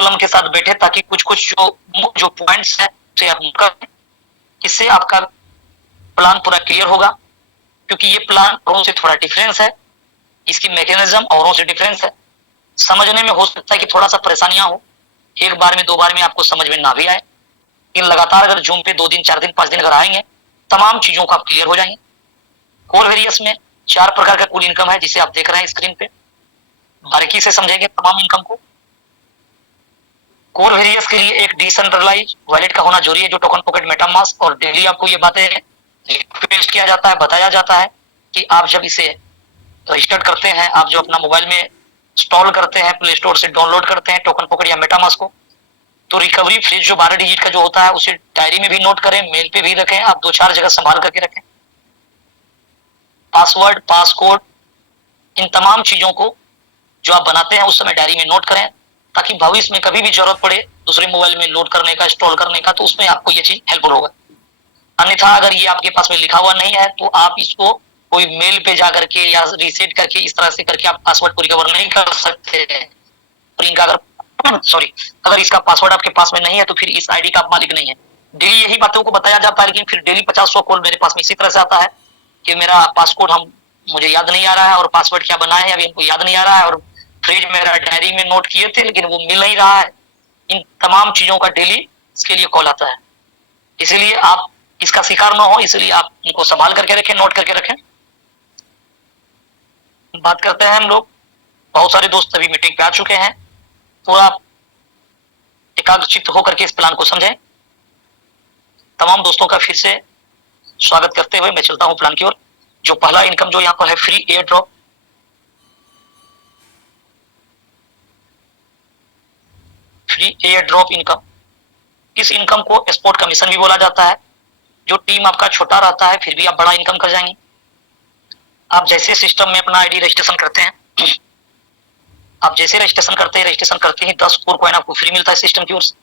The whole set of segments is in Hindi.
कलम के साथ बैठे ताकि कुछ कुछ जो पॉइंट्स है उसे आप नोट करें। इससे आपका प्लान पूरा क्लियर होगा, क्योंकि ये प्लान औरों से थोड़ा डिफरेंस है, इसकी मैकेनिज्म औरों से डिफरेंस है। समझने में हो सकता है कि थोड़ा सा परेशानियां हो, एक बार में 2 बार में आपको समझ में ना भी आए, इन लगातार अगर जूम पे 2 दिन 4 दिन 5 दिन अगर आएंगे, तमाम चीजों को आप क्लियर हो जाएंगे। कोर वेरियस में 4 प्रकार का कुल इनकम है जिसे आप देख रहे हैं स्क्रीन पे, बारीकी से समझेंगे तमाम इनकम को। कोर वेरियस के लिए एक डिसेंट्रलाइज वॉलेट का होना जरूरी है, जो टोकन पॉकेट मेटामास्क, और डेली आपको ये बातें रिक्वेस्ट किया जाता है, बताया जाता है कि आप जब इसे रजिस्टर्ड करते हैं, आप जो अपना मोबाइल में इंस्टॉल करते हैं, प्ले स्टोर से डाउनलोड करते हैं टोकन पॉकेट या मेटामास्क को, तो रिकवरी फ्रेज जो 12 डिजिट का जो होता है उसे डायरी में भी नोट करें, मेल पे भी रखें, आप 2-4 जगह संभाल करके रखें। पासवर्ड, पासकोड, इन तमाम चीजों को जो आप बनाते हैं उस समय डायरी में नोट करें, ताकि भविष्य में कभी भी जरूरत पड़े दूसरे मोबाइल में लोड करने का, इंस्टॉल करने का, तो उसमें आपको ये चीज हेल्पफुल होगा। अन्यथा अगर ये आपके पास में लिखा हुआ नहीं है तो आप इसको कोई मेल पे जा करके या रीसेट करके इस तरह से करके आप पासवर्ड को रिकवर नहीं कर सकते। और इनका अगर इसका पासवर्ड आपके पास में नहीं है तो फिर इस आईडी का आप मालिक नहीं है। डेली यही बातों को बताया जाता है, लेकिन फिर डेली 50-100 कॉल मेरे पास में इसी तरह से आता है कि मेरा पासवर्ड मुझे याद नहीं आ रहा है, और पासवर्ड क्या बनाए है अभी इनको याद नहीं आ रहा है, और फ्रिज मेरा डायरी में नोट किए थे लेकिन वो मिल नहीं रहा है। इन तमाम चीजों का डेली इसके लिए कॉल आता है, इसलिए आप इसका शिकार न हो, इसलिए आप इनको संभाल करके रखें, नोट करके रखें। बात करते हैं हम लोग, बहुत सारे दोस्त अभी मीटिंग पे आ चुके हैं, पूरा एकाग्रचित्त होकर के इस प्लान को समझें। तमाम दोस्तों का फिर से स्वागत करते हुए मैं चलता हूं प्लान की ओर। जो पहला इनकम जो यहाँ पर है, free air drop. Free air drop income, इस इनकम को एक्सपोर्ट कमीशन भी बोला जाता है। जो टीम आपका छोटा रहता है फिर भी आप बड़ा इनकम कर जाएंगे। आप जैसे सिस्टम में अपना आईडी रजिस्ट्रेशन करते हैं, आप जैसे रजिस्ट्रेशन करते ही 10 कोर कॉइन आपको फ्री मिलता है सिस्टम की ओर से।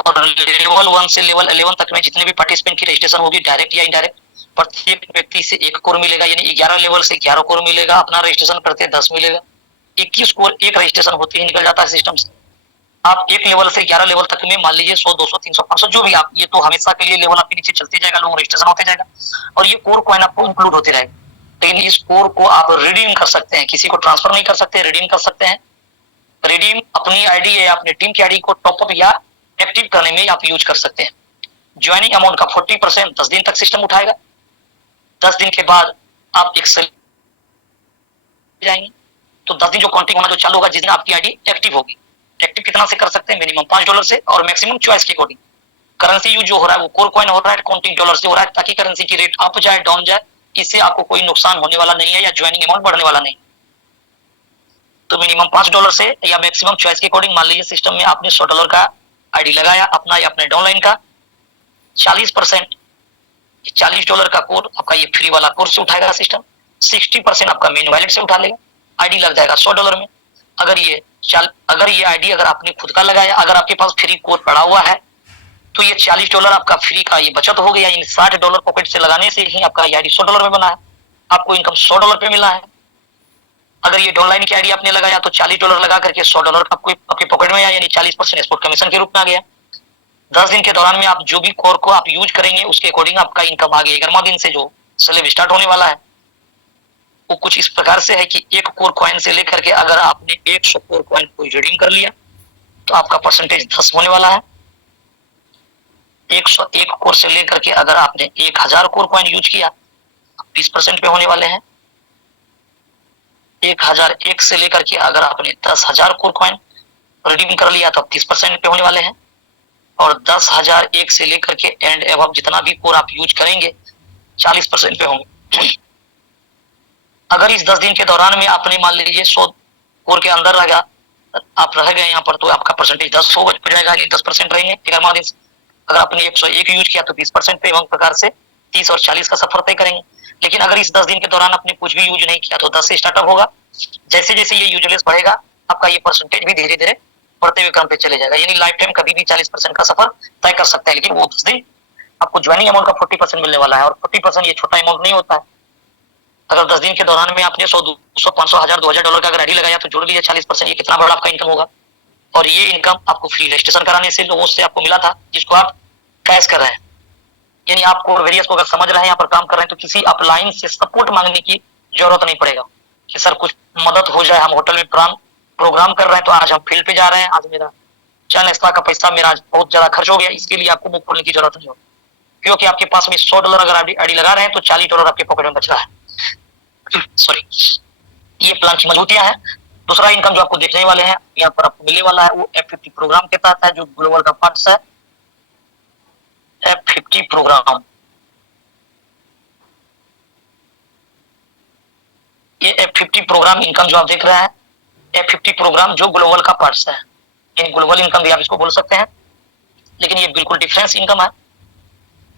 और लेवल 1 से लेवल 11 तक में जितने भी पार्टिसिपेंट की रजिस्ट्रेशन होगी, डायरेक्ट या इनडायरेक्ट, प्रत्येक व्यक्ति से 1 कोर मिलेगा, यानी 11 लेवल से 11 कोर मिलेगा। अपना रजिस्ट्रेशन करते 10 मिलेगा, 21 कोर एक रजिस्ट्रेशन होते ही निकल जाता है सिस्टम से। आप 1 लेवल से 11 लेवल तक में मान लीजिए 100, 200, 300, 500 जो भी आप, ये तो हमेशा के लिए लेवल आपके नीचे चलते जाएगा, लोग रजिस्ट्रेशन होते जाएगा, और ये कोर कॉइन आपको इंक्लूड होते रहेगा। लेकिन इस कोर को आप रिडीम कर सकते हैं, किसी को ट्रांसफर नहीं कर सकते, रिडीम कर सकते हैं। रिडीम अपनी आईडी या अपने टीम की आईडी को टॉपअप या एक्टिव करने में आप यूज कर सकते हैं। ज्वाइनिंग अमाउंट का 40% 10 दिन तक सिस्टम उठाएगा। 10 दिन के बाद आप एक्सेल जाएंगे तो 10 दिन जो काउंटिंग होना जो चालू होगा जिस दिन आपकी आईडी एक्टिव होगी। एक्टिव कितना से कर सकते हैं, मिनिमम $5 से, और मैक्सिमम चॉइस के अकॉर्डिंग। करेंसी यूज जो हो रहा है वो कोर कॉइन हो रहा है, काउंटिंग डॉलर से हो रहा है, ताकि करेंसी की रेट अप जाए डाउन जाए, इससे आपको कोई नुकसान होने वाला नहीं है या ज्वाइनिंग अमाउंट बढ़ने वाला नहीं। तो मिनिमम $5 से या मैक्सिमम चॉइस के अकॉर्डिंग, मान लीजिए सिस्टम में आपने $100 का आईडी लगाया अपना या अपने डाउनलाइन का, 40% $40 का कोर आपका ये फ्री वाला कोर से उठाएगा सिस्टम, 60% आपका मेन वॉलेट से उठा लेगा, आईडी लग जाएगा $100 में। अगर ये आईडी अगर आपने खुद का लगाया, अगर आपके पास फ्री कोड पड़ा हुआ है, तो ये $40 आपका फ्री का ये बचत हो गया। इन $60 पॉकेट से लगाने से ही आपका ये आईडी $100 में बना है, आपको इनकम $100 पे मिला है। अगर ये डाउनलाइन की आईडी आपने लगाया तो $40 लगा करके $100 आपको आपके पॉकेट में आया, यानी 40% एक्सपोर्ट कमीशन के रूप में आ गया। 10 दिन के दौरान में आप जो भी कोर को आप यूज करेंगे उसके अकॉर्डिंग आपका इनकम आगे 11वां दिन से जो स्लेब स्टार्ट होने वाला है वो कुछ इस प्रकार से है कि 1 कोर कॉइन से लेकर के अगर आपने 100 कोर कॉइन को रिडीम कर लिया तो आपका परसेंटेज 10 होने वाला है। 101 कोर से लेकर के अगर आपने 1000 कोर कॉइन यूज किया 20% पे होने वाले हैं। 1001 से लेकर के अगर आपने 10,000 कोर कॉइन रिडीम कर लिया तो 30% पे होने वाले हैं। और 10,001 से लेकर के एंड एवं जितना भी कोर आप यूज करेंगे 40% पे होंगे। अगर इस 10 दिन के दौरान में आपने मान लीजिए 100 कोर के अंदर लगा आप रह गए यहाँ पर, तो आपका परसेंटेज 10 हो जाएगा, 10% रहेंगे 11वां दिन से। अगर आपने 101 यूज किया तो 20% पे एवं प्रकार से 30 और 40 का सफर तय करेंगे। लेकिन अगर इस 10 दिन के दौरान आपने कुछ भी यूज नहीं किया तो 10 से स्टार्टअप होगा। जैसे जैसे ये यूजलेस बढ़ेगा आपका ये परसेंटेज भी धीरे धीरे बढ़ते हुए क्रम पे चले जाएगा, यानी लाइफ टाइम कभी भी 40% का सफर तय कर सकता है। लेकिन वो 10 दिन आपको ज्वाइनिंग अमाउंट का 40% मिलने वाला है, और 40% ये छोटा अमाउंट नहीं होता है। अगर 10 दिन के दौरान में आपने 100, 200, 500, 1000, $2000 का अगर आईडी लगाया तो जोड़ लीजिए 40%, ये कितना बड़ा आपका इनकम होगा। और ये इनकम आपको फ्री रजिस्ट्रेशन कराने से लोगों से आपको मिला था, जिसको आप कैश कर रहे हैं। यानी आपको वेरियस को अगर समझ रहे हैं, यहाँ पर काम कर रहे हैं, तो किसी अपलाइन से सपोर्ट मांगने की जरूरत नहीं पड़ेगा कि सर कुछ मदद हो जाए, हम होटल में प्रोग्राम कर रहे हैं, तो आज हम फील्ड पे जा रहे हैं, आज मेरा चाय नाश्ता का पैसा मेरा आज बहुत ज्यादा खर्च हो गया, इसके लिए आपको मुंह खोलने की जरूरत नहीं होगी, क्योंकि आपके पास में $100 अगर आईडी लगा रहे हैं तो $40 आपके पॉकेट में बच रहा है। सॉरी, ये प्लान की मजबूतियां हैं। दूसरा इनकम जो आपको देखने वाले हैं, यहाँ पर आपको मिलने वाला है, वो F50 प्रोग्राम के तहत है, जो ग्लोबल का पार्ट्स है। F50 प्रोग्राम, ये F50 प्रोग्राम इनकम जो आप देख रहे हैं, F50 प्रोग्राम जो ग्लोबल का पार्ट्स है, इन ग्लोबल इनकम भी आप इसको बोल सकते हैं, लेकिन ये बिल्कुल डिफरेंस इनकम है।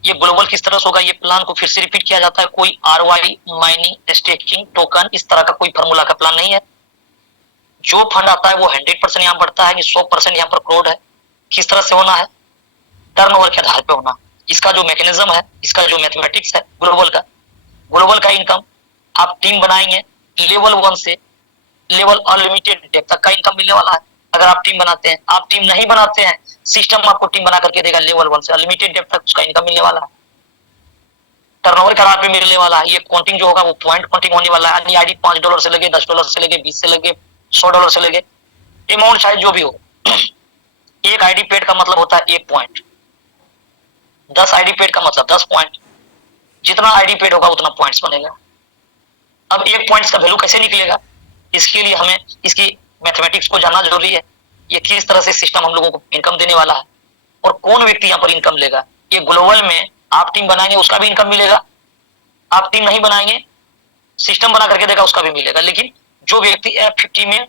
ये ग्लोबल किस तरह से होगा, ये प्लान को फिर से रिपीट किया जाता है, कोई ROI माइनिंग स्टेकिंग टोकन इस तरह का कोई फॉर्मूला का प्लान नहीं है। जो फंड आता है वो 100% यहाँ बढ़ता है, कि 100% यहाँ पर क्रोड है। किस तरह से होना है, टर्नओवर के आधार पर होना। इसका जो मैकेनिज्म है, इसका जो मैथमेटिक्स है ग्लोबल का इनकम, आप टीम बनाएंगे लेवल 1 से लेवल अनलिमिटेड डेप तक का इनकम मिलने वाला है। अगर आप टीम बनाते हैं, आप टीम नहीं बनाते हैं, सिस्टम आपको टीम बना करके देगा, लेवल 1 से अनलिमिटेड डेप तक उसका इनकम मिलने वाला है। टर्नओवर के आधार पे मिलने वाला है। ये काउंटिंग जो होगा वो पॉइंट काउंटिंग होने वाला है। आईडी $5 से लेके $10 से लेके 20 से लेके $100 से लेके अमाउंट चाहे जो भी हो। एक आईडी पेड का मतलब होता है 1 पॉइंट, 10 आईडी पेड का मतलब 10 पॉइंट। जितना आईडी पेड होगा उतना पॉइंट्स बनेगा। अब 1 पॉइंट्स का वैल्यू कैसे निकलेगा, इसके लिए हमें इसकी मैथमेटिक्स को जानना जरूरी है। ये किस तरह से सिस्टम हम लोगों को इनकम देने वाला है और कौन व्यक्ति यहाँ पर इनकम लेगा। ये ग्लोबल में आप टीम बनाएंगे उसका भी इनकम मिलेगा, आप टीम नहीं बनाएंगे सिस्टम बना करके देगा उसका भी मिलेगा। लेकिन जो व्यक्ति F50 में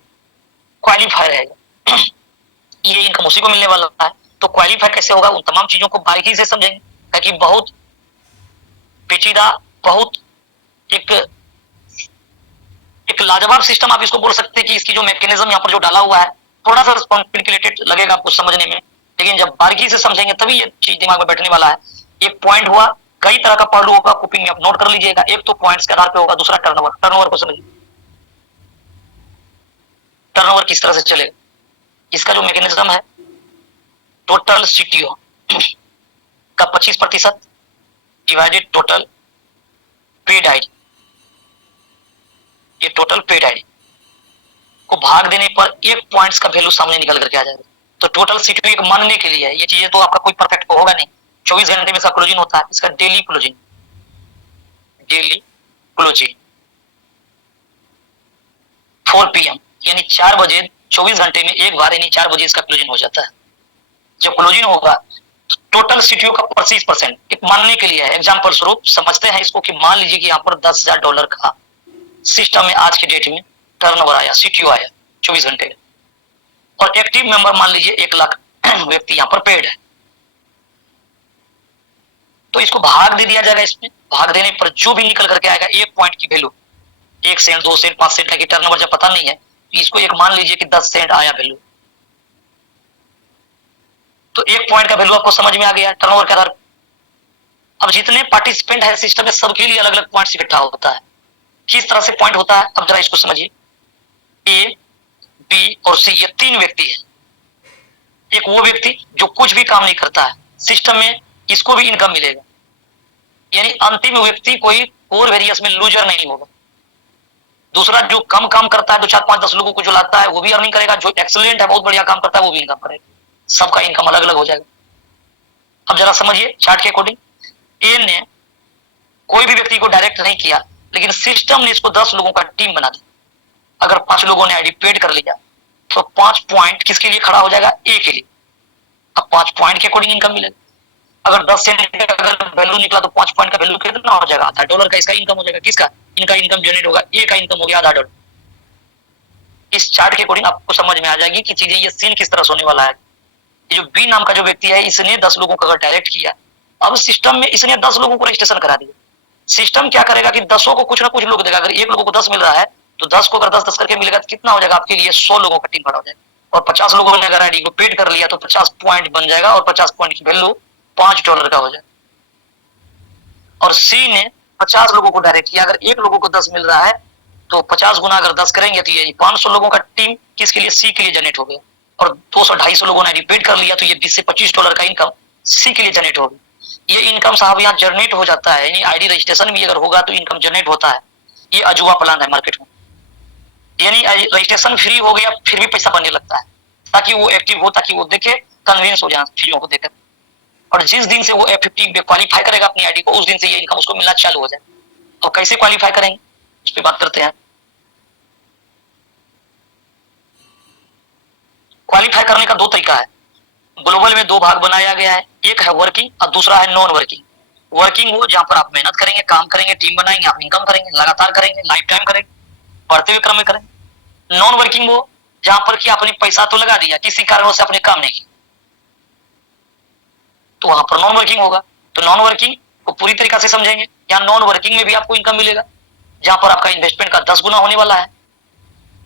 क्वालिफाई रहेगा ये इनकम उसी को मिलने वाला है। तो क्वालिफाई कैसे होगा, उन तमाम चीजों को बारीकी से समझेंगे, ताकि बहुत पेचीदा, बहुत एक लाजवाब सिस्टम आप इसको बोल सकते हैं कि इसकी जो मैकेनिज्म यहाँ पर जो डाला हुआ है थोड़ा सा कॉम्प्लिकेटेड लगेगा आपको समझने में, लेकिन जब बारीकी से समझेंगे तभी ये चीज दिमाग में बैठने वाला है। एक पॉइंट हुआ, कई तरह का पहलू होगा, कॉपी में आप नोट कर लीजिएगा। एक तो पॉइंट्स के आधार पे होगा, दूसरा टर्नओवर को समझिए, टर्नओवर किस तरह से चलेगा। इसका जो मैकेनिज्म है, टोटल CTO का 25% डिवाइडेड टोटल पेड आईडी, ये टोटल पेड आईडी को भाग देने पर 1 पॉइंट्स का वैल्यू सामने निकल करके आ जाएगा। तो टोटल CTO एक मानने के लिए है, ये चीजें तो आपका कोई परफेक्ट होगा नहीं। 24 घंटे में इसका क्लोजिंग होता है, इसका डेली क्लोजिंग 4 PM यानी 4 बजे 24 घंटे में एक बार, यानी 4 बजे इसका क्लोजिंग हो जाता है। जब क्लोजिंग होगा टोटल CTO का 25% एक मानने के लिए है। एग्जाम्पल स्वरूप समझते हैं इसको कि मान लीजिए कि यहाँ पर $10,000 का सिस्टम में आज के डेट में टर्नओवर आया, CTO आया 24 घंटे में, और एक्टिव मेंबर मान लीजिए 1 लाख व्यक्ति यहाँ पर पेड है। तो इसको भाग दे दिया जाएगा। इसमें भाग देने पर जो भी निकल करके आएगा 1 पॉइंट की वैल्यू, 1 सेंट 2 सेंट 5 सेंट की टर्नओवर जब पता नहीं है, तो इसको एक मान लीजिए कि 10 सेंट आया वैल्यू, तो 1 पॉइंट का वैल्यू आपको समझ में आ गया टर्नओवर के आधार। अब जितने पार्टिसिपेंट है सिस्टम में सबके लिए अलग अलग पॉइंट्स इकट्ठा होता है। किस तरह से पॉइंट होता है, अब जरा इसको समझिए। A, B और C ये 3 व्यक्ति है। एक वो व्यक्ति जो कुछ भी काम नहीं करता है सिस्टम में, इसको भी इनकम मिलेगा, यानी अंतिम व्यक्ति कोई कोर वेरियस में लूजर नहीं होगा। दूसरा जो कम काम करता है, 2 4 5 10 लोगों को जो लाता है वो भी अर्निंग करेगा, जो एक्सीलेंट है बहुत बढ़िया काम करता है वो भी इनकम करेगा, सबका इनकम अलग अलग हो जाएगा। अब जरा समझिए चार्ट के अकॉर्डिंग, ए ने कोई भी व्यक्ति को डायरेक्ट नहीं किया, लेकिन सिस्टम ने इसको 10 लोगों का टीम बना दिया। अगर 5 लोगों ने आईडी पेड कर लिया तो 5 पॉइंट किसके लिए खड़ा हो जाएगा, ए के लिए। अब 5 पॉइंट के अकॉर्डिंग इनकम मिलेगा। अगर 10 सेंट का अगर वैल्यू निकला तो 5 पॉइंट का वैल्यू कितना हो जाएगा, $0.5 का इसका इनकम हो जाएगा। किसका इनका इनकम जनरेट होगा, ए का इनकम हो गया $0.5। इस चार्ट के अकॉर्डिंग आपको समझ में आ जाएगी कि चीजें ये सीन किस तरह से होने वाला है। ये जो बी नाम का जो व्यक्ति है, इसने 10 लोगों को अगर डायरेक्ट किया, अब सिस्टम में इसने 10 लोगों को रजिस्ट्रेशन करा दिया। सिस्टम क्या करेगा कि 10 को कुछ ना कुछ लोग देगा। अगर एक लोगों को 10 मिल रहा है तो 10 को अगर 10 करके मिलेगा तो कितना हो जाएगा आपके लिए, 100 लोगों का टीम खड़ा हो जाएगा। और 50 लोगों ने अगर आईडी को पेड कर लिया तो 50 पॉइंट बन जाएगा, और 50 पॉइंट की वैल्यू $5 का हो जाएगा। और सी ने 50 लोगों को डायरेक्ट किया, अगर एक लोगों को 10 मिल रहा है तो 50 गुना अगर 10 करेंगे तो ये 500 लोगों का टीम किसके लिए, सी के लिए जनरेट हो गया। और 200-250 लोगों ने रिपीट कर लिया तो ये 20 से 25 डॉलर का इनकम सी के लिए जनरेट होगी। ये इनकम साहब यहाँ जनरेट हो जाता है, यानी आईडी रजिस्ट्रेशन भी अगर होगा तो इनकम जनरेट होता है। ये अजूबा प्लान है मार्केट में, यानी रजिस्ट्रेशन फ्री हो गया फिर भी पैसा बनने लगता है, ताकि वो एक्टिव हो, ताकि वो देखे, कन्विंस हो जाए चीजों को देकर। और जिस दिन से वो F50 में क्वालिफाई करेगा अपनी आईडी को, उस दिन से ये इनकम उसको मिलना चालू हो जाए। तो कैसे क्वालिफाई करेंगे इस पे बात करते हैं। क्वालिफाई करने का दो तरीका है। ग्लोबल में दो भाग बनाया गया है, एक है वर्किंग और दूसरा है नॉन वर्किंग। वर्किंग वो जहां पर आप मेहनत करेंगे, काम करेंगे, टीम बनाएंगे, आप इनकम करेंगे, लगातार करेंगे, लाइफ टाइम करेंगे, बढ़ते हुए क्रम में करेंगे। नॉन वर्किंग वो जहां पर कि आपने पैसा तो लगा दिया, किसी कारणों से आपने काम नहीं किया, तो वहां पर नॉन वर्किंग होगा। तो नॉन वर्किंग को पूरी तरीका से समझेंगे। यहाँ नॉन वर्किंग में भी आपको इनकम मिलेगा, जहां पर आपका इन्वेस्टमेंट का 10 गुना होने वाला है।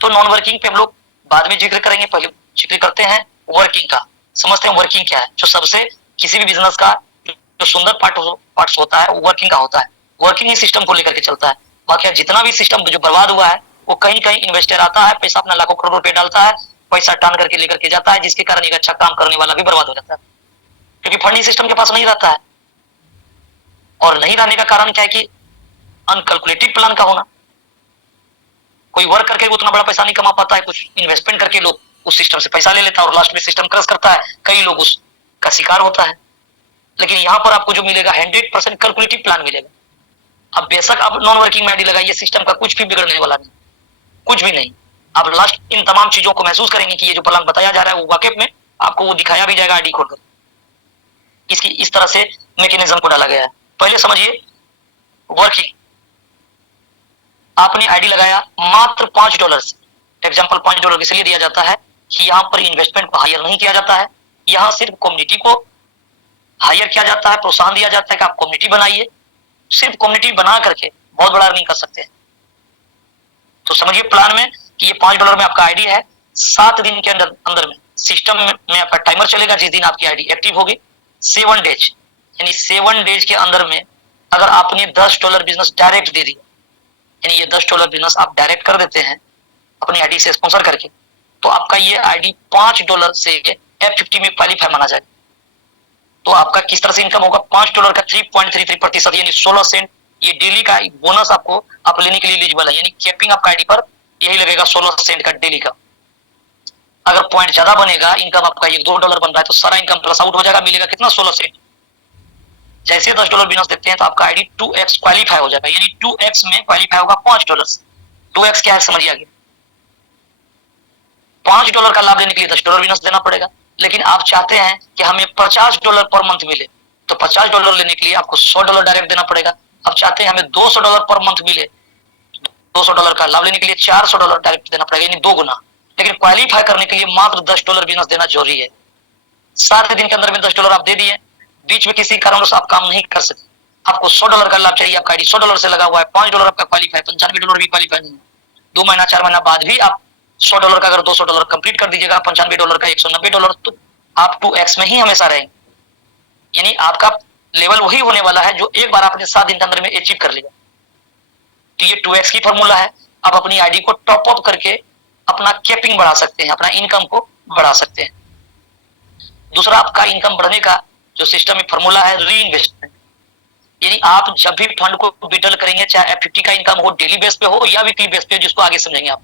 तो नॉन वर्किंग पे हम लोग बाद में जिक्र करेंगे, पहले जिक्र करते हैं वर्किंग का। समझते हैं वर्किंग क्या है। जो सबसे किसी भी बिजनेस का जो सुंदर पार्ट्स होता है वो वर्किंग का होता है। वर्किंग ही सिस्टम को लेकर के चलता है। बाकी जितना भी सिस्टम जो बर्बाद हुआ है वो कहीं कहीं इन्वेस्टर आता है, पैसा अपना लाखों करोड़ रुपए डालता है, पैसा टान करके लेकर के जाता है, जिसके कारण एक अच्छा काम करने वाला भी बर्बाद हो जाता है, क्योंकि फंडिंग सिस्टम के पास नहीं रहता है। और नहीं रहने का कारण क्या है कि अनकैलकुलेटेड प्लान का होना। कोई वर्क करके उतना बड़ा पैसा नहीं कमा पाता है, कुछ इन्वेस्टमेंट करके लोग उस सिस्टम से पैसा ले लेता है और लास्ट में सिस्टम क्रश करता है, कई लोग उसका शिकार होता है। लेकिन यहाँ पर आपको जो मिलेगा 100% कैलकुलेटिव प्लान मिलेगा। अब बेशक आप नॉन वर्किंग में आईडी लगाइए, सिस्टम का कुछ भी बिगड़ने वाला नहीं, कुछ भी नहीं। आप लास्ट इन तमाम चीजों को महसूस करेंगे कि ये जो प्लान बताया जा रहा है वो वाकई में आपको वो दिखाया भी जाएगा आईडी खोलकर। इसकी इस तरह से मैकेनिज्म को डाला गया है। पहले समझिए वर्किंग। आपने आईडी लगाया मात्र $5 से। एग्जाम्पल $5 इसलिए दिया जाता है कि यहाँ पर इन्वेस्टमेंट को हायर नहीं किया जाता है, यहाँ सिर्फ कम्युनिटी को हायर किया जाता है, प्रोत्साहन दिया जाता है कि आप कम्युनिटी बनाइए। सिर्फ कम्युनिटी बना करके बहुत बड़ा अर्निंग कर सकते हैं। तो समझिए प्लान में कि ये $5 में आपका आईडी है, 7 दिन के अंदर में सिस्टम में आपका टाइमर चलेगा। जिस दिन आपकी आईडी एक्टिव होगी 7 डेज, यानी 7 डेज के अंदर में अगर आपने $10 बिजनेस डायरेक्ट दे दिया, यानी ये $10 बिजनेस आप डायरेक्ट कर देते हैं अपनी आईडी से स्पॉन्सर करके, तो आपका ये आईडी $5 से F50 में क्वालिफाई माना जाएगा। तो आपका किस तरह से इनकम होगा, $5 का 3.33% यानी 16 सेंट ये डेली का बोनस आपको आप लेने के लिए एलिजिबल है। यानी कैपिंग आपका आईडी पर यही लगेगा 16 सेंट का डेली का। अगर पॉइंट ज्यादा बनेगा, इनकम आपका ये $2 बन रहा है, तो सारा इनकम प्लस आउट हो जाएगा, मिलेगा कितना 16 सेंट। जैसे $10 बोनस देते हैं तो आपका आईडी 2x क्वालिफाई हो जाएगा, यानी 2x में क्वालिफाई होगा $5 से। 2x क्या है समझिए आगे। $5 का लाभ लेने के लिए $10 बोनस देना पड़ेगा, लेकिन आप चाहते हैं कि हमें $50 पर मंथ मिले, तो $50 लेने के लिए आपको $100 डायरेक्ट देना पड़ेगा। आप चाहते हैं हमें $200 पर मंथ मिले, $200 का लाभ लेने के लिए $400 डायरेक्ट देना पड़ेगा, यानी 2 गुना। लेकिन क्वालिफाई करने के लिए मात्र $10 बोनस देना जरूरी है। 7 दिन के अंदर में $10 आप दे दिए, बीच में किसी कारणवश आप काम नहीं कर सकते, आपको $100 का लाभ चाहिए, आपका आईडी $100 से लगा हुआ है, $5 आपका क्वालिफाई, $95 भी क्वालिफाई नहीं। 2 महीना 4 महीना बाद भी आप $100 का अगर $200 कंप्लीट कर दीजिएगा, $95 का $190, तो आप 2x में ही हमेशा रहेंगे। यानी आपका लेवल वही होने वाला है जो एक बार आपने 7 दिन के अंदर में अचीव कर लिया। तो ये 2x की फॉर्मूला है। आप अपनी आईडी को टॉप अप करके अपना कैपिंग बढ़ा सकते हैं, अपना इनकम को बढ़ा सकते हैं। दूसरा आपका इनकम बढ़ने का जो सिस्टम में फॉर्मूला है री इन्वेस्टमेंट। यानी आप जब भी फंड को विड्रॉल करेंगे, चाहे F50 का इनकम हो डेली बेस पे हो या वीकली बेस पे, जिसको आगे समझेंगे आप,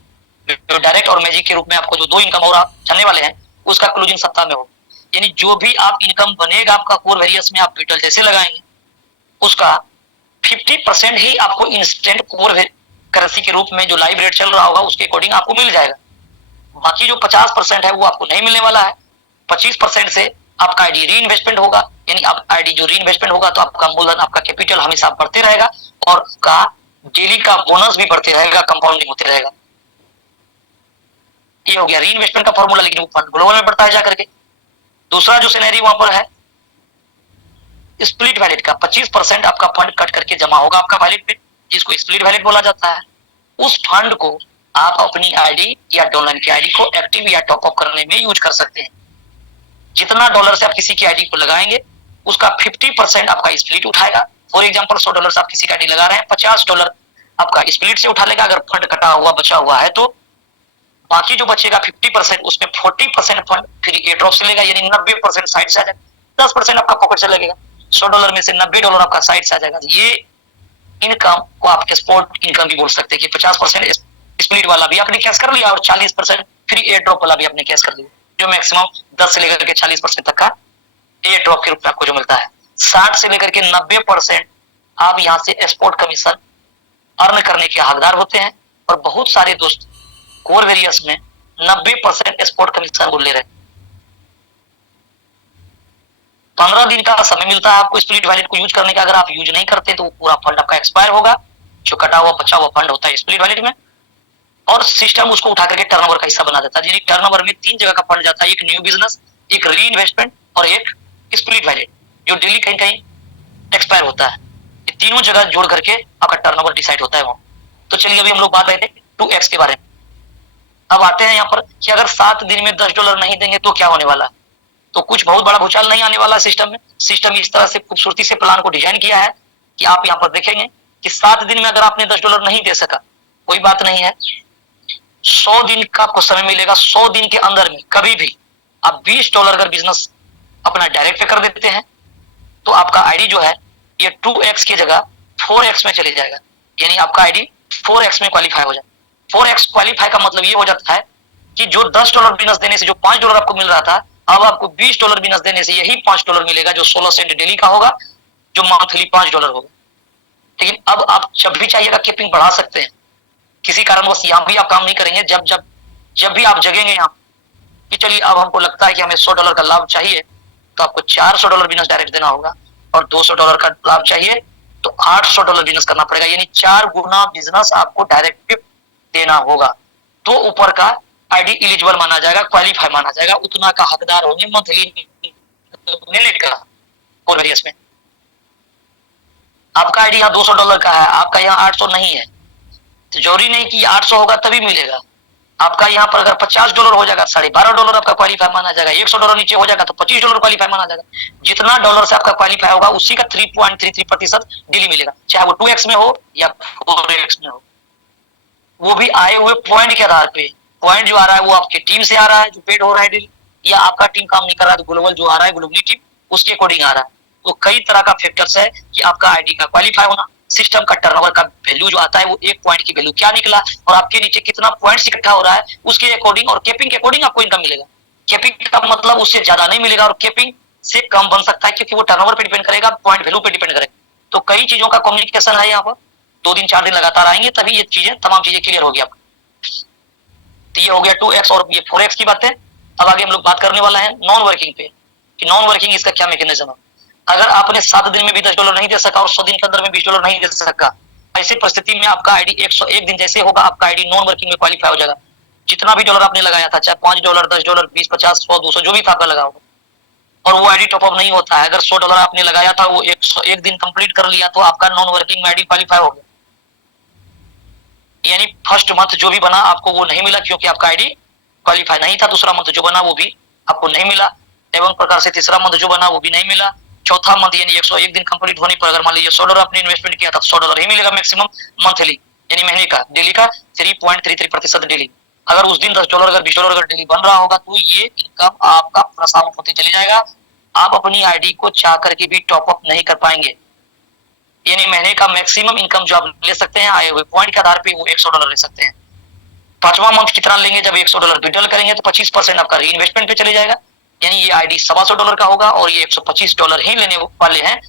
जो डायरेक्ट और मैजिक के रूप में आपको जो 2 इनकम और आप जानने वाले हैं उसका क्लोजिंग सप्ताह में हो। यानी जो भी आप इनकम बनेगा आपका कोर वेरियस में आप विड्रॉल जैसे लगाएंगे, उसका 50% ही आपको इंस्टेंट कोर करेंसी के रूप में जो लाइव रेट चल रहा होगा उसके अकॉर्डिंग आपको मिल जाएगा। बाकी जो 50% है वो आपको नहीं मिलने वाला है। 25% से आपका आईडी री इन्वेस्टमेंट होगा, यानी आप आईडी जो री इन्वेस्टमेंट होगा तो आपका मूलधन, आपका कैपिटल हमेशा बढ़ते रहेगा और उसका डेली का बोनस भी बढ़ते रहेगा, कंपाउंडिंग होते रहेगा। ये हो गया री इन्वेस्टमेंट का फॉर्मूला, लेकिन वो फंड ग्लोबल में बढ़ता है जाकर के। दूसरा जो सिनेरियो वहां पर है स्प्लिट वैलेट का, 25% आपका फंड कट करके जमा होगा आपका वैलेट पे, जिसको स्प्लिट वैलेट बोला जाता है। उस फंड को आप अपनी आईडी या डॉलर की आईडी को एक्टिव या टॉप अप करने में यूज कर सकते हैं। जितना डॉलर से आप किसी की आईडी को लगाएंगे उसका 50% आपका स्प्लिट उठाएगा। फॉर एग्जांपल $100 से आप किसी का आईडी लगा रहे हैं, $50 आपका स्प्लिट से उठा लेगा। अगर फंड कटा हुआ बचा हुआ है तो बाकी जो बचेगा 50% उसमें 40% फंड फिर एयर ड्रॉप से लेगा, यानी 90% साइड से आ जाएगा, 10% आपका पॉकेट से लगेगा। $100 में से $90 आपका साइड से आ जाएगा। ये इनकम को आप एक्सपोर्ट इनकम भी बोल सकते हैं कि 50% स्प्लिट वाला भी आपने कैश कर लिया और 40% फिर एयर ड्रॉप वाला भी आपने कैश कर लिया, जो मैक्सिमम 10 से लेकर के 40% तक का एयर ड्रॉप के रूप में आपको जो मिलता है। 60 से लेकर के 90% आप यहाँ से एक्सपोर्ट कमीशन अर्न करने के हकदार होते हैं, और बहुत सारे दोस्त कोर वेरियस में 90% एक्सपोर्ट कमीशन वो ले रहे हैं। 15 दिन का समय मिलता है आपको स्प्लिट वैलेट को यूज करने का। अगर आप यूज नहीं करते तो पूरा फंड आपका एक्सपायर होगा, जो कटा हुआ बचा हुआ फंड होता है स्प्लिट वैलेट में, और सिस्टम उसको उठा करके टर्नओवर का हिस्सा बना देता है। यानी टर्नओवर में 3 जगह का फंड जाता है, एक न्यू बिजनेस, एक री इन्वेस्टमेंट और एक स्प्लिट वैलेट, जो डेली कहीं कहीं एक्सपायर होता है। ये तीनों जगह जोड़ करके आपका टर्नओवर डिसाइड होता है वहां। तो चलिए अभी हम लोग बात रहे थे 2x के बारे में। अब आते हैं यहाँ पर कि अगर 7 दिन में $10 नहीं देंगे तो क्या होने वाला है। तो कुछ बहुत बड़ा भूचाल नहीं आने वाला सिस्टम में। सिस्टम इस तरह से खूबसूरती से प्लान को डिजाइन किया है कि आप यहाँ पर देखेंगे कि 7 दिन में अगर आपने $10 नहीं दे सका, कोई बात नहीं है, 100 दिन का आपको समय मिलेगा। 100 दिन के अंदर में कभी भी आप $20 अगर बिजनेस अपना डायरेक्ट पे कर देते हैं तो आपका आईडी जो है ये 2x की जगह 4x में चले जाएगा, यानी आपका आईडी 4x में क्वालिफाई हो जाए। 4x क्वालिफाई का मतलब ये हो जाता है कि जो $10 बोनस देने से जो $5 आपको मिल रहा था, अब आपको $20 बोनस देने से यही $5 मिलेगा, जो 16 सेंट डेली का होगा, जो मंथली $5 होगा। लेकिन अब आप जब भी चाहिएगा कीपिंग बढ़ा सकते हैं। किसी कारणवश यहाँ भी आप काम नहीं करेंगे। जब भी आप जगेंगे यहाँ कि चलिए अब हमको लगता है कि हमें $100 का लाभ चाहिए, तो आपको $400 बोनस डायरेक्ट देना होगा, और $200 का लाभ चाहिए तो $800 बिजनेस करना पड़ेगा, यानी 4 गुना बिजनेस आपको डायरेक्ट देना होगा। तो ऊपर का आईडी एलिजिबल माना जाएगा, क्वालिफाई माना जाएगा, उतना का हकदार होंगे मंथली मिलेट का कोर वेरियस में। आपका आईडी यहाँ $200 का है, आपका यहाँ 800 नहीं है, तो जरूरी नहीं कि 800 होगा तभी मिलेगा। आपका यहाँ पर अगर $50 हो जाएगा, $12.5 आपका क्वालिफाई माना जाएगा। $100 नीचे हो जाएगा तो $25 क्वालिफाई माना जाएगा। जितना डॉलर से आपका क्वालिफाई होगा उसी का 3.33% डेली मिलेगा, चाहे वो 2x में हो या 4x में हो। वो भी आए हुए पॉइंट के आधार पे। पॉइंट जो आ रहा है वो आपकी टीम से आ रहा है, जो पेड हो रहा है डेली, या आपका टीम काम नहीं कर रहा है तो ग्लोबल जो आ रहा है, ग्लोबली टीम, उसके अकॉर्डिंग आ रहा है। तो कई तरह का फैक्टर्स है कि आपका आईडी का क्वालिफाई होना, सिस्टम का टर्नओवर का वैल्यू जो आता है वो 1 पॉइंट की वैल्यू क्या निकला, और आपके नीचे कितना पॉइंट्स इकट्ठा हो रहा है, उसके अकॉर्डिंग और केपिंग के अकॉर्डिंग आपको इनकम मिलेगा। केपिंग का मतलब उससे ज्यादा नहीं मिलेगा, और केपिंग से कम बन सकता है, क्योंकि वो टर्नओवर पे डिपेंड करेगा, पॉइंट वैल्यू पे डिपेंड करेगा। तो कई चीजों का कम्युनिकेशन है यहाँ पर। 2 दिन 4 दिन लगातार आएंगे तभी ये चीजें, तमाम चीजें क्लियर होगी आपको। तो ये हो गया 2x और ये 4x की बातें। अब आगे हम लोग बात करने वाला है नॉन वर्किंग पे, कि नॉन वर्किंग इसका क्या मैकेनिज्म है। अगर आपने 7 दिन में भी $10 नहीं दे सका और 100 दिन के अंदर में $20 नहीं दे सका, ऐसी परिस्थिति में आपका आईडी 101 दिन जैसे होगा, आपका आईडी नॉन वर्किंग में क्वालिफाई हो जाएगा। जितना भी डॉलर आपने लगाया था, चाहे $5, $10, 20, 50, 100, 200 जो भी था आपका लगा होगा, और वो आईडी टॉपअप नहीं होता है। अगर $100 आपने लगाया था, वो 101 दिन कंप्लीट कर लिया, तो आपका नॉन वर्किंग आईडी क्वालिफाई हो गया, यानी फर्स्ट मंथ जो भी बना आपको वो नहीं मिला, क्योंकि आपका आईडी क्वालिफाई नहीं था। दूसरा मंथ जो बना वो भी आपको नहीं मिला, एवं प्रकार से तीसरा मंथ जो बना वो भी नहीं मिला। चौथा मंथ यानी 101 दिन कंप्लीट होने पर अगर मान लीजिए $100 आपने इन्वेस्टमेंट किया था, $100 ही मिलेगा मैक्सिमम मंथली, यानी महीने का, डेली का 3.33% डेली। अगर उस दिन $10 अगर $20 अगर डेली बन रहा होगा, तो ये इनकम आपका प्लस आउट होते चले जाएगा। आप अपनी आईडी को चाह करके भी टॉपअप नहीं कर पाएंगे, यानी महीने का मैक्सिमम इनकम जो आप ले सकते हैं आए हुए पॉइंट के आधार पे, वो $100 ले सकते हैं। 5वां मंथ कितना लेंगे, जब $100 विड्रॉल करेंगे तो 25% आपका री इन्वेस्टमेंट पे चले जाएगा, यानी ये आईडी $125 का होगा, और ये $125 ही लेने वाले हैं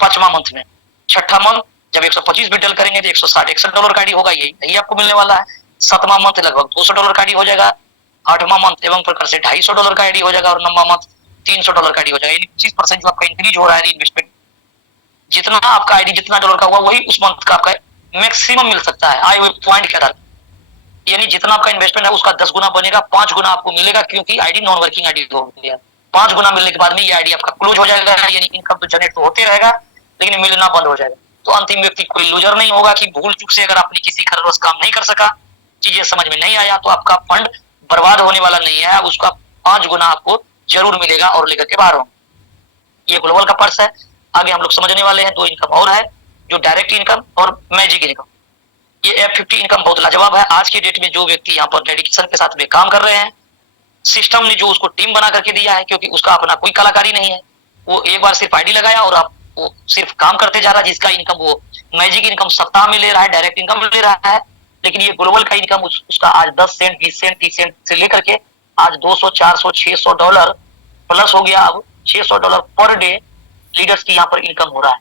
5वां मंथ में। 6ठा मंथ जब 125 विड्रॉल करेंगे तो $160-161 का आईडी होगा, यही आपको मिलने वाला है। 7वां मंथ लगभग $200 का आईडी हो जाएगा। 8वां मंथ एवं प्रकार से $250 का आईडी हो जाएगा, और 9वां मंथ $300 का आईडी हो जाएगा, यानी 25% जो आपका इंक्रीज हो रहा है इन्वेस्टमेंट। जितना आपका आईडी जितना डॉलर का हुआ, वही उस मंथ का आपका मैक्सिमम मिल सकता है आए हुए पॉइंट के आधार, यानी जितना आपका इन्वेस्टमेंट है उसका 10 गुना बनेगा, 5 गुना आपको मिलेगा, क्योंकि आईडी नॉन वर्किंग आईडी हो गया। 5 गुना मिलने के बाद में ये आईडी आपका क्लोज हो जाएगा, यानी इनकम तो जनरेट तो होते रहेगा, लेकिन मिलना बंद हो जाएगा। तो अंतिम व्यक्ति कोई लूजर नहीं होगा कि भूल चूक से अगर आपने किसी कारणवश काम नहीं कर सका, चीजें समझ में नहीं आया, तो आपका फंड बर्बाद होने वाला नहीं है, उसका 5 गुना आपको जरूर मिलेगा और लेकर के बाहर हो। ये ग्लोबल का पर्स है। आगे हम लोग समझने वाले हैं 2 इनकम और है, जो डायरेक्ट इनकम और मैजिक इनकम। ये F50 इनकम बहुत लाजवाब है। आज की डेट में जो व्यक्ति यहाँ पर डेडिकेशन के साथ में काम कर रहे हैं, सिस्टम ने जो उसको टीम बना करके दिया है, क्योंकि उसका अपना कोई कलाकारी नहीं है, वो एक बार सिर्फ आईडी लगाया और आप वो सिर्फ काम करते जा रहा है, जिसका इनकम वो मैजिक इनकम सप्ताह में ले रहा है, डायरेक्ट इनकम ले रहा है। लेकिन ये ग्लोबल का इनकम उसका आज 10 सेंट, 20 सेंट, 30 सेंट से लेकर के आज 200, 400, 600 डॉलर प्लस हो गया। अब 600 डॉलर पर डे लीडर्स की यहाँ पर इनकम हो रहा है,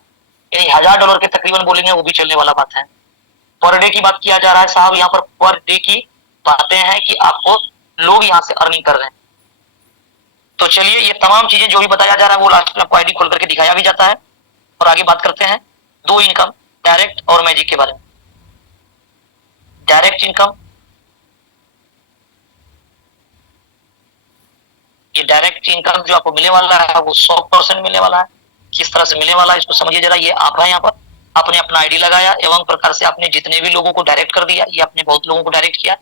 यानी $1000 के तकरीबन बोलेंगे वो भी चलने वाला बात है। पर डे की बात किया जा रहा है साहब, यहाँ पर डे की बातें हैं कि आपको लोग यहाँ से अर्निंग कर रहे हैं। तो चलिए ये तमाम चीजें जो भी बताया जा रहा है वो लास्ट में आपको आईडी खोल करके दिखाया भी जाता है। और आगे बात करते हैं दो इनकम, डायरेक्ट और मैजिक के बारे में। डायरेक्ट इनकम, ये डायरेक्ट इनकम जो आपको मिलने वाला है वो 100% मिलने वाला है। किस तरह से मिलने वाला है इसको समझिए जरा। ये आप है यहाँ पर, आपने अपना आईडी लगाया एवं प्रकार से आपने जितने भी लोगों को डायरेक्ट कर दिया, ये आपने बहुत लोगों को डायरेक्ट किया।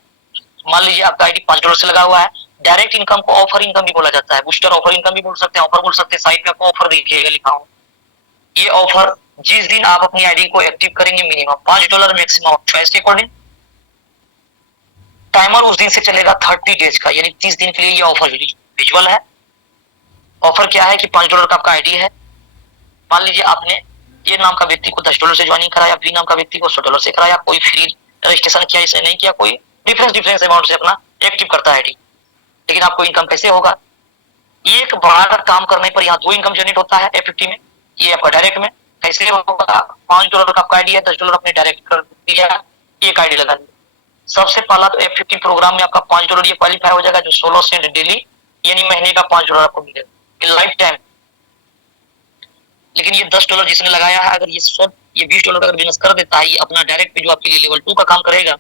मान लीजिए आपका आईडी $5 से लगा हुआ है। डायरेक्ट इनकम को ऑफर इनकम भी बोला जाता है, बूस्टर ऑफर इनकम भी बोल सकते हैं, ऑफर बोल सकते हैं। साइड पे आपको ऑफर देखिएगा लिखा हो। ये ऑफर जिस दिन आप अपनी आईडी को एक्टिव करेंगे, मिनिमम $5, मैक्सिमम चॉइस के अकॉर्डिंग, टाइमर उस दिन से चलेगा 30 डेज का, यानी 30 दिन के लिए ये ऑफर विजुअल है। ऑफर क्या है कि $5 का आपका आईडी है। मान लीजिए आपने ए नाम का व्यक्ति को $10 से ज्वाइनिंग कराया, बी नाम का व्यक्ति को $100 से कराया, कोई फ्री रजिस्ट्रेशन किया, इसे नहीं किया, कोई डिफरेंस अमाउंट से अपना एक्टिव करता है आईडी। लेकिन आपको इनकम कैसे होगा? एक बार काम करने पर यहाँ 2 इनकम जनरेट होता है F50 में। ये आपका डायरेक्ट में कैसे होगा? $5 का आपका आईडी है, $10 आपने डायरेक्ट कर दिया, एक आईडी लगा दी। सबसे पहला तो F50 प्रोग्राम में आपका $5 ये क्वालिफाई हो जाएगा, जो 16 सेंट डेली, यानी महीने का $5 आपको मिलेगा लाइफ टाइम। लेकिन ये $10 जिसने लगाया है, अगर ये $20 का अगर बिजनेस कर देता है, ये अपना डायरेक्ट पे जो आपके लिए लेवल 2 का काम करेगा,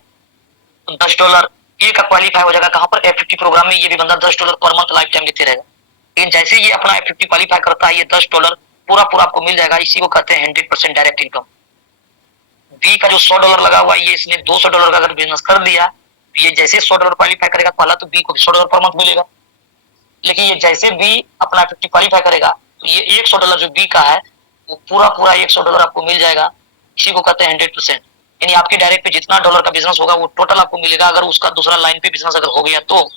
तो $10 ये का क्वालिफाई हो जाएगा। कहां पर? F50 प्रोग्राम में। ये भी बंदा $10 पर मंथ लाइफ टाइम लेते रहेगा। लेकिन जैसे ये अपना F50 क्वालिफाई करता है, ये $10 पूरा आपको मिल जाएगा। इसी को कहते हैं 100% डायरेक्ट इनकम। बी का जो $100 लगा हुआ है, ये इसने $200 का अगर बिजनेस कर दिया, तो ये जैसे $100 क्वालिफाई करेगा पहला, तो बी को $100 पर मंथ मिलेगा। लेकिन ये जैसे बी अपना F50 क्वालिफाई करेगा, तो ये $100 जो बी का है, वो पूरा $100 आपको मिल जाएगा। इसी को कहते हैं 100%। यानी आपके डायरेक्ट पे जितना डॉलर का बिजनेस होगा वो टोटल आपको मिलेगा। अगर उसका दूसरा लाइन पे बिजनेस अगर हो गया, तो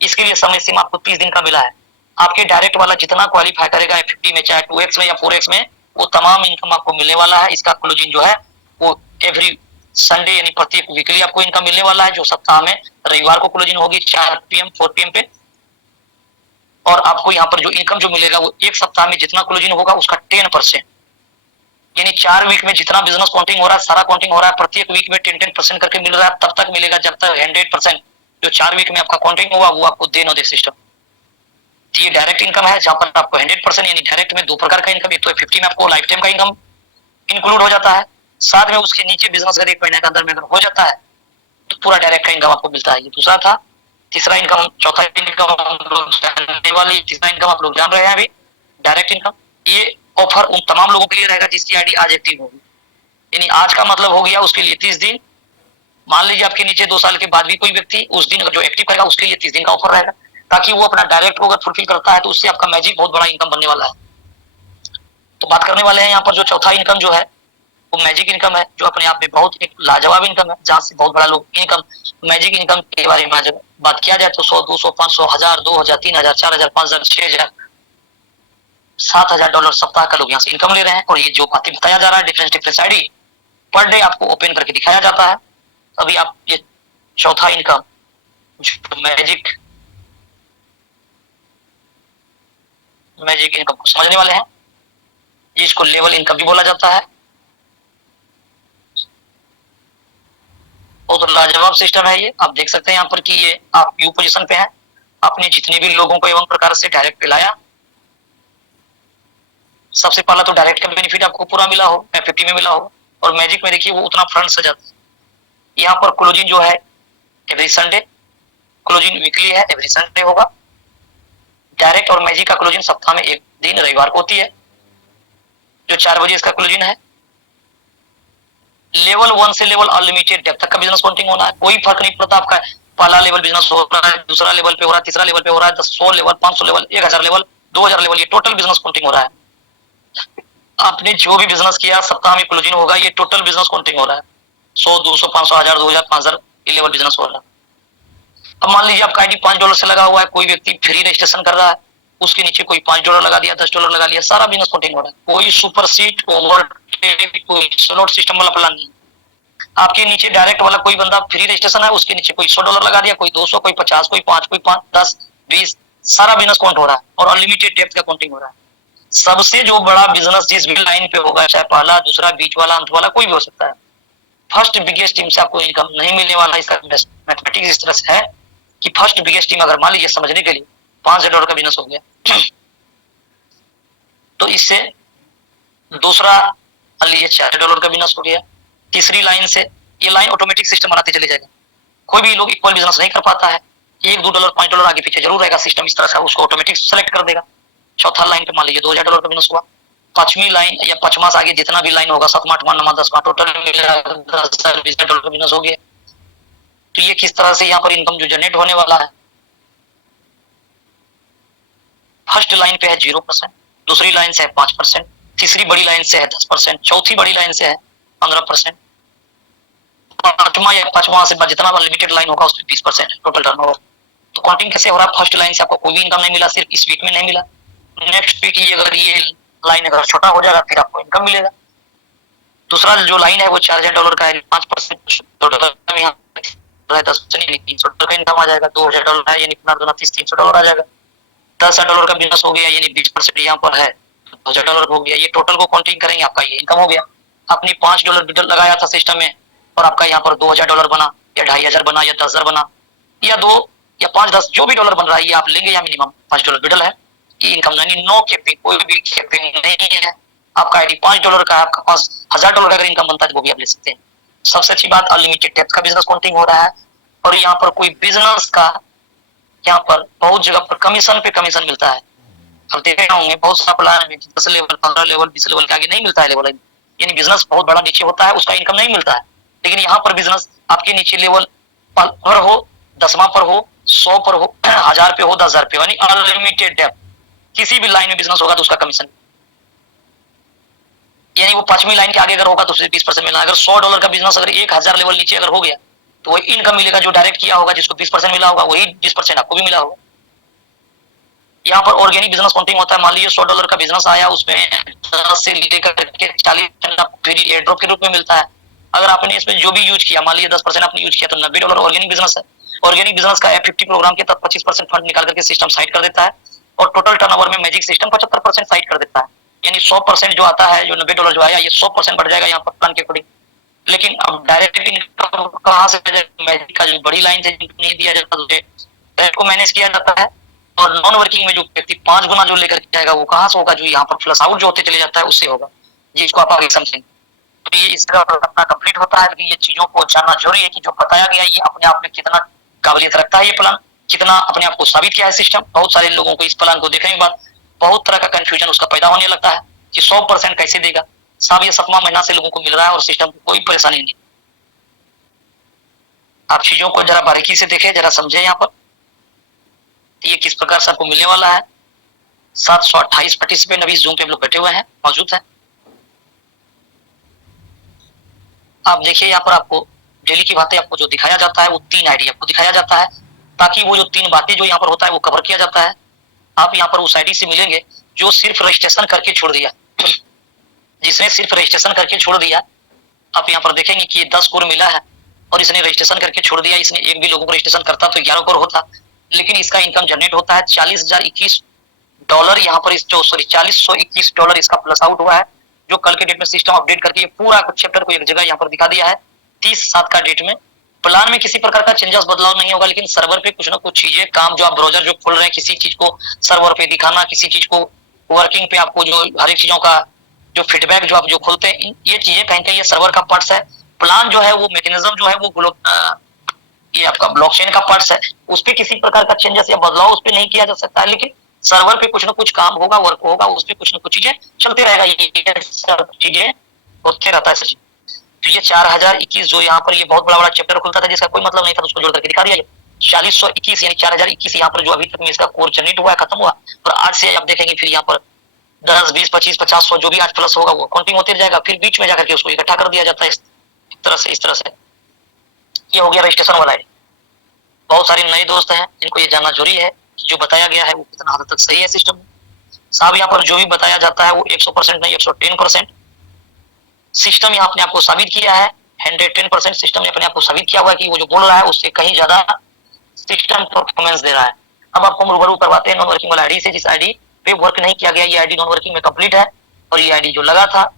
इसके लिए समय सीमा आपको 30 दिन का मिला है। आपके डायरेक्ट वाला जितना क्वालिफाई करेगा F50 में, चाहे 2x में या 4x में, वो तमाम इनकम आपको मिलने वाला है। इसका क्लोजिंग जो है वो एवरी संडे यानी प्रत्येक वीकली आपको इनकम मिलने वाला है, जो सप्ताह में रविवार को क्लोजिंग होगी 4 PM 4 PM पे। और आपको यहाँ पर जो इनकम जो मिलेगा वो एक सप्ताह में जितना क्लोजिंग होगा उसका 10%, यानी 4 वीक में जितना बिजनेस काउंटिंग हो रहा है, सारा काउंटिंग हो रहा है, प्रत्येक वीक में 10% करके मिल रहा है। तब तक मिलेगा जब तक 100% जो 4 वीक में आपका काउंटिंग होगा वो आपको दे न दे सिस्टम। ये डायरेक्ट इनकम है, जहां पर आपको 100% यानी डायरेक्ट में 2 प्रकार का इनकम। एक तो F50 में आपको लाइफ टाइम का इनकम इंक्लूड हो जाता है, साथ में उसके नीचे बिजनेस अगर 1 महीने के अंदर में अगर हो जाता है तो पूरा डायरेक्ट का इनकम आपको मिलता है। ये दूसरा था। तीसरा इनकम, चौथा इनकम हम लोग जानने वाले, तीसरा इनकम आप लोग जान रहे हैं अभी, डायरेक्ट इनकम। ये ऑफर उन तमाम लोगों के लिए रहेगा जिसकी आईडी आज एक्टिव होगी, यानी आज का मतलब हो गया उसके लिए 30 दिन। मान लीजिए आपके नीचे 2 साल के बाद भी कोई व्यक्ति उस दिन जो एक्टिव करेगा उसके लिए 30 दिन का ऑफर रहेगा, ताकि वो अपना डायरेक्ट को अगर फुलफिल करता है तो उससे आपका मैजिक बहुत बड़ा इनकम बनने वाला है। तो बात करने वाले हैं यहाँ पर जो चौथा इनकम जो है वो मैजिक इनकम है, जो अपने आप में बहुत एक लाजवाब इनकम है, जहां से बहुत बड़ा लोग इनकम, मैजिक इनकम के बारे में जब बात किया जाए तो 100, 200, 500, 1000, 2000, 3000, 4000, 5000, 6000, $7000 सप्ताह का लोग यहाँ से इनकम ले रहे हैं। और ये जो बातें बताया जा रहा है डिफरेंस आईडी पर डे आपको ओपन करके दिखाया जाता है। अभी आप ये चौथा इनकम मैजिक इनकम को समझने वाले हैं, जिसको लेवल इनकम भी बोला जाता है। बहुत लाजवाब सिस्टम है ये। आप देख सकते हैं यहाँ पर कि ये आप यू पोजीशन पे हैं, आपने जितने भी लोगों को एवं प्रकार से डायरेक्ट पे लाया। सबसे पहला तो डायरेक्ट का बेनिफिट आपको पूरा मिला हो, F50 में मिला हो। और मैजिक में देखिए वो उतना फ्रंट से जाता है। यहाँ पर क्लोजिंग जो है एवरी संडे, क्लोजिंग वीकली है, एवरी संडे होगा। डायरेक्ट और मैजिक का क्लोजिंग सप्ताह में एक दिन रविवार को होती है, जो 4 बजे इसका क्लोजिंग है। लेवल 1 से लेवल अनलिमिटेड डेप्थ तक का बिजनेस काउंटिंग होना है, कोई फर्क नहीं पड़ता आपका पहला लेवल बिजनेस हो रहा है, दूसरा लेवल पे हो रहा है, तीसरा लेवल पे हो रहा है, 100 लेवल, 500 लेवल, 1000 लेवल, 2000 लेवल, ये टोटल बिजनेस काउंटिंग हो रहा है। आपने जो भी बिजनेस किया सप्ताह में क्लोजिंग होगा, ये टोटल बिजनेस काउंटिंग हो रहा है। 100, 200, 500, 1000, 2000, 5000 ये लेवल बिजनेस हो रहा है। अब मान लीजिए आपका आईडी $5 से लगा हुआ है, कोई व्यक्ति फ्री रजिस्ट्रेशन कर रहा है, उसके नीचे कोई $5 लगा दिया, $10 लगा दिया, सारा बिजनेस काउंटिंग हो रहा है। कोई सुपर सीट, ओवरटेक, कोई स्लॉट सिस्टम वाला प्लान नहीं। आपके नीचे डायरेक्ट वाला कोई बंदा फ्री रजिस्ट्रेशन है, उसके नीचे कोई $100 लगा दिया, कोई 200, कोई 50, कोई 5, कोई 5, 10, 20, सारा बिजनेस काउंट हो रहा है और अनलिमिटेड डेप्थ का काउंटिंग हो रहा है। सबसे जो बड़ा बिजनेस जिस भी लाइन पे होगा, चाहे पहला, दूसरा, बीच वाला, अंत वाला, कोई भी हो सकता है, फर्स्ट बिगेस्ट टीम से आपको इनकम नहीं मिलने वाला। इसका मैथमेटिक्स इस तरह से है कि फर्स्ट बिगेस्ट टीम, अगर मान लीजिए समझने के लिए $5,000 का बिजनेस हो गया, तो इससे दूसरा मान लीजिए $4 का बिजनेस हो गया, तीसरी लाइन से ये लाइन ऑटोमेटिक सिस्टम बनाते चले जाएगा। कोई भी लोग इक्वल बिजनेस नहीं कर पाता है, $1, $2, $5 आगे पीछे जरूर रहेगा, सिस्टम इस तरह से उसको ऑटोमेटिक सेलेक्ट कर देगा। चौथा लाइन पे मान लीजिए $2,000 का बिजनेस हुआ, पांचवी लाइन या पांचवा से आगे जितना भी लाइन होगा, 7वां, 8वां, 9वां, 10वां, टोटल $10,000, $20,000 का बिजनेस हो गया। तो ये किस तरह से यहाँ पर इनकम जो जनरेट होने वाला है, फर्स्ट लाइन पे है 0%, दूसरी लाइन से है 5%, तीसरी बड़ी लाइन से है 10%, चौथी बड़ी लाइन से है 15%, पांचवा या पांचवा से जितना लिमिटेड लाइन होगा उसमें 20% है टोटल टर्नओवर। तो काउंटिंग कैसे हो रहा है? फर्स्ट लाइन से आपको कोई भी इनकम नहीं मिला, सिर्फ इस वीक में नहीं मिला, नेक्स्ट वीक ये अगर ये लाइन अगर छोटा हो जाएगा फिर आपको इनकम मिलेगा। दूसरा जो लाइन है वो $4,000 का है, 5% है, 10% यानी $300 का इनकम आ जाएगा, $2,000 है यानी 300 आ जाएगा, $10,000 का बिजनेस हो गया यानी 20% यहाँ पर है, $2,000 हो गया। ये टोटल को काउंटिंग करेंगे, आपका ये इनकम हो गया। आपने $5 लगाया था सिस्टम में और आपका यहाँ पर $2,000 बना या 2,500 बना या 10,000 बना या 2 या 5, 10 जो भी डॉलर बन रहा है, ये आप लेंगे या मिनिमम $5 बिडल है कि इनकम, यानी नो कैपिंग, कोई भी कैपिंग नहीं है। आपका आईडी $5 का है, आपका पास $1,000 का अगर इनकम बनता है तो वो भी आप ले सकते हैं। सबसे अच्छी बात, अनलिमिटेड डेप्थ का बिजनेस काउंटिंग हो रहा है और यहाँ पर कोई बिजनेस का यहाँ पर बहुत जगह पर कमीशन पे कमीशन मिलता है। अब देख रहे होंगे बहुत सा प्लान में 10 लेवल, 15 लेवल, 20 लेवल के आगे नहीं मिलता है लेवल, यानी बिजनेस बहुत बड़ा नीचे होता है, उसका इनकम नहीं मिलता है। लेकिन यहाँ पर बिजनेस आपके नीचे लेवल पर हो, 10वां पर हो, 100 पर हो, 1000 पे हो, 10,000 पे हो, यानी अनलिमिटेड डेप्थ, किसी भी लाइन में बिजनेस होगा तो उसका कमीशन, यानी वो 5वीं लाइन के आगे अगर होगा तो उसे 20% मिलना। अगर $100 का बिजनेस अगर 1,000 लेवल नीचे अगर हो गया तो वही इनकम मिलेगा, जो डायरेक्ट किया होगा जिसको 20% मिला होगा वही 20% आपको भी मिला होगा। यहाँ पर ऑर्गेनिक बिजनेस काउंटिंग होता है। मान लीजिए $100 का बिजनेस आया, उसमें 10 से लेकर के 40% फ्री एयर ड्रॉप के रूप में मिलता है। अगर आपने इसमें जो भी यूज किया, मान लीजिए 10% आपने यूज किया तो $90 ऑर्गेनिक बिजनेस है। ऑर्गेनिक बिजनेस का F50 प्रोग्राम के तब 25% फंड निकाल करके सिस्टम साइड कर देता है और टोटल टर्नओवर में मैजिक सिस्टम 75% साइड कर देता है, यानी 100% जो आता है, जो $90 जो आया, ये 100% बढ़ जाएगा यहाँ पर प्लान के अकॉर्डिंग। लेकिन अब डायरेक्ट इनकम कहाँ से, मैजिक का जो बड़ी लाइन से नहीं दिया जाता, डायरेक्ट को मैनेज किया जाता है और नॉन वर्किंग में जो व्यक्ति 5 गुना जो लेकर के जाएगा वो कहाँ से होगा, जो यहाँ पर फ्लश आउट जो होते चले जाता है उससे होगा, जिसको आप आगे समझेंगे। तो ये इसका अपना कंप्लीट होता है। लेकिन ये चीजों को जानना जरूरी है कि जो बताया गया ये अपने आप में कितना काबिलियत रखता है, ये प्लान कितना अपने आप को साबित किया है सिस्टम। बहुत सारे लोगों को इस प्लान को देखने के बाद बहुत तरह का कंफ्यूजन उसका पैदा होने लगता है कि 100% कैसे देगा साहब, ये 7वां महीना से लोगों को मिल रहा है और सिस्टम को कोई परेशानी नहीं। आप चीजों को जरा बारीकी से देखें, जरा समझे। यहाँ पर ये किस प्रकार से आपको मिलने वाला है। 728 पार्टिसिपेंट अभी जूम पे हम लोग बैठे हुए हैं, मौजूद है। आप देखिए यहाँ पर आपको डेली की बातें आपको जो दिखाया जाता है वो 3 आईडी आपको दिखाया जाता है, ताकि वो जो 3 बातें जो यहाँ पर होता है वो कवर किया जाता है। आप यहाँ पर उस आईडी से मिलेंगे जो सिर्फ रजिस्ट्रेशन करके छोड़ दिया, जिसने सिर्फ रजिस्ट्रेशन करके छोड़ दिया। आप यहाँ पर देखेंगे कि ये 10 कोर मिला है और इसने रजिस्ट्रेशन करके छोड़ दिया। इसने एक भी लोगों को रजिस्ट्रेशन करता तो 11 कोर होता, लेकिन इसका इनकम जनरेट होता है $40,021। यहाँ पर इस जो $40,121 इसका प्लस आउट हुआ है, जो कल के डेट में सिस्टम अपडेट करके ये पूरा चैप्टर को एक जगह यहाँ पर दिखा दिया है 30/7 का डेट में। प्लान में किसी प्रकार का चेंजेस बदलाव नहीं होगा, लेकिन सर्वर पे कुछ ना कुछ चीजें काम जो आप ब्राउजर जो खोल रहे हैं, किसी चीज को सर्वर पे दिखाना, किसी चीज को वर्किंग पे आपको जो हर एक चीजों का जो फीडबैक जो आप जो खोलते हैं, ये चीजें कहीं कहीं ये सर्वर का पार्ट्स है। प्लान जो है वो मैकेनिज्म जो है वो ये आपका ब्लॉकचेन का पार्ट्स है, उस पर किसी प्रकार का चेंजेस या बदलाव उस पर नहीं किया जा सकता है, लेकिन सर्वर पे कुछ ना कुछ काम होगा, वर्क होगा, उस पर कुछ ना कुछ चीजें चलते रहेगा, ये सब चीजें होते रहता है सचिन। तो ये 4021 जो यहाँ पर ये बहुत बड़ा बड़ा चैप्टर खुलता था जिसका कोई मतलब नहीं था, उसको जोड़ करके दिखा दिया। 4021 यानी 4021 यहाँ पर जो अभी तक में इसका कोर जनरेट हुआ है, खत्म हुआ, और आज से आप देखेंगे फिर यहाँ पर 10, 20, 25, 50, 100 जो भी आज प्लस होगा वो काउंटिंग होते जाएगा, फिर बीच में जाकर के उसको इकट्ठा कर दिया जाता है। इस तरह से। ये हो गया रजिस्ट्रेशन वाला आईडी। बहुत सारे नए दोस्त हैं जिनको ये जानना जरूरी है कि जो बताया गया है वो कितना हद तक सही है सिस्टम में। साहब यहाँ पर जो भी बताया जाता है वो 100% नहीं 110% सिस्टम यहाँ अपने आप को साबित किया है। 110% सिस्टम ने अपने आप को साबित किया हुआ है कि वो जो बोल रहा है उससे कहीं ज्यादा सिस्टम परफॉर्मेंस दे रहा है। अब आपको रूबरू करवाते हैं नॉन वर्किंग वाला आईडी से, जिस आईडी पे वर्क नहीं किया गया, ये आईडी नॉन वर्किंग में कंप्लीट है। और ये आईडी जो लगा था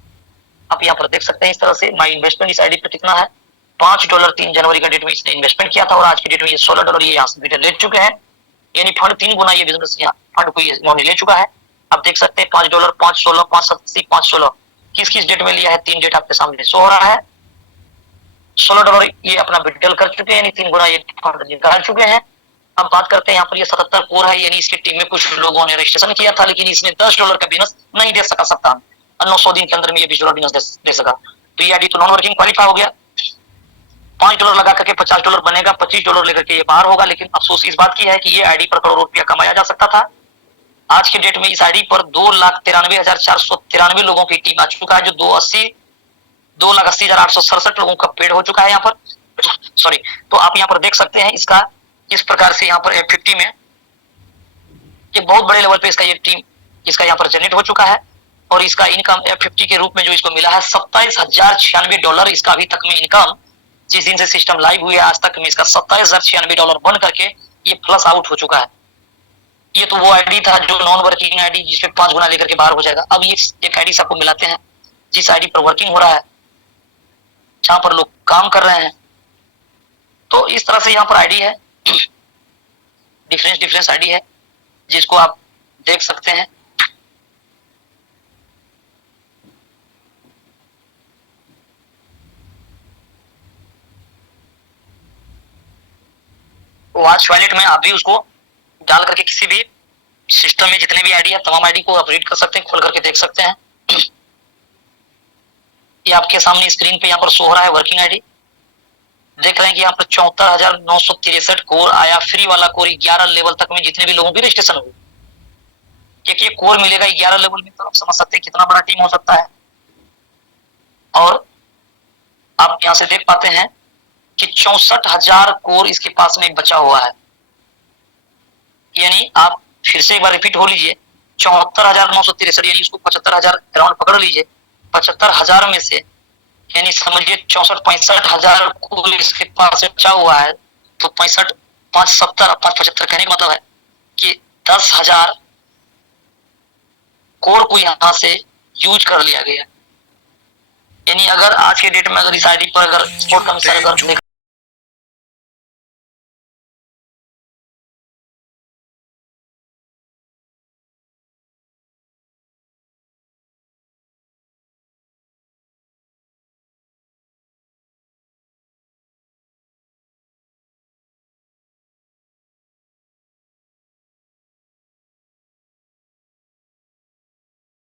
आप यहाँ पर देख सकते हैं इस तरह से। माई इन्वेस्टमेंट इस आईडी पर कितना है, $5 3 जनवरी का डेट में इसने इन्वेस्टमेंट किया था और आज की डेट में ये $16 ये यहाँ से डिटेल ले चुके हैं। यानी फंड 3 गुना ये बिजनेस यहाँ फंड को इन्होंने ले चुका है। आप देख सकते हैं $5, 516, 587, 516 किस किस डेट में लिया है, 3 डेट आपके सामने शो हो रहा है। $16 ये अपना विड्रॉल कर चुके हैं, यानी 3 गुना ये फंड निकाल चुके हैं। अब बात करते हैं यहाँ पर ये 77 कोर है, यानी इसकी टीम में कुछ लोगों ने रजिस्ट्रेशन किया था लेकिन इसने $10 का बोनस नहीं दे सका सप्ताह 900 दिन के अंदर में ये $20 बोनस दे सका। तो ये आईडी तो नॉन वर्किंग क्वालिफाई हो गया। $5 लगा करके $50 बनेगा, $25 लेकर के ये बाहर होगा। लेकिन अफसोस इस बात की है कि ये आईडी पर करोड़ों रुपया कमाया जा सकता था। आज के डेट में इस आईडी पर 2,93,493 लोगों की टीम आ चुका है, जो 2,80,867 लोगों का पेड हो चुका है यहाँ पर। सॉरी, तो आप यहाँ पर देख सकते हैं इसका किस प्रकार से यहाँ पर F50 में कि बहुत बड़े लेवल पे इसका ये टीम इसका यहाँ पर जनरेट हो चुका है। और इसका इनकम F50 के रूप में जो इसको मिला है $27,096 इसका अभी तक में इनकम, जिस दिन से सिस्टम लाइव हुई है आज तक में इसका $27,096 बन करके ये प्लस आउट हो चुका है। ये तो वो आईडी था जो नॉन वर्किंग आईडी जिसपे 5 गुना लेकर के बाहर हो जाएगा। अब ये एक आईडी आपको मिलाते हैं जिस आईडी पर वर्किंग हो रहा है, जहां पर लोग काम कर रहे हैं। तो इस तरह से यहाँ पर आईडी है, डिफरेंस आईडी है जिसको आप देख सकते हैं। वॉच वॉलेट में आप भी उसको डाल करके किसी भी सिस्टम में जितने भी आईडी है तमाम आईडी को आप रीड कर सकते हैं, खोल करके देख सकते हैं। ये आपके सामने स्क्रीन पे यहाँ पर शो हो रहा है वर्किंग आईडी। देख रहे हैं कि यहाँ पर 74,963 कोर आया। फ्री वाला कोर 11 लेवल तक में जितने भी लोगों की रजिस्ट्रेशन हुई, एक कोर मिलेगा 11 लेवल में, तो आप समझ सकते हैं कितना बड़ा टीम हो सकता है। और आप यहाँ से देख पाते हैं कि 64,000 कोर इसके पास में बचा हुआ है। यानी आप फिर से एक बार रिपीट हो लीजिए, 74,963 यानी इसको 75,000 अराउंड पकड़ लीजिए। 75,000 में से यानी समझिए 64-65,000 कोर इसके पास बचा हुआ है। तो 65, 570, 575 कहने का मतलब है कि 10,000 कोर को यहाँ से यूज कर लिया गया। यानी अगर आज के डेट में अगर इस आईडी पर अगर स्पोर्ट कमिश्नर अगर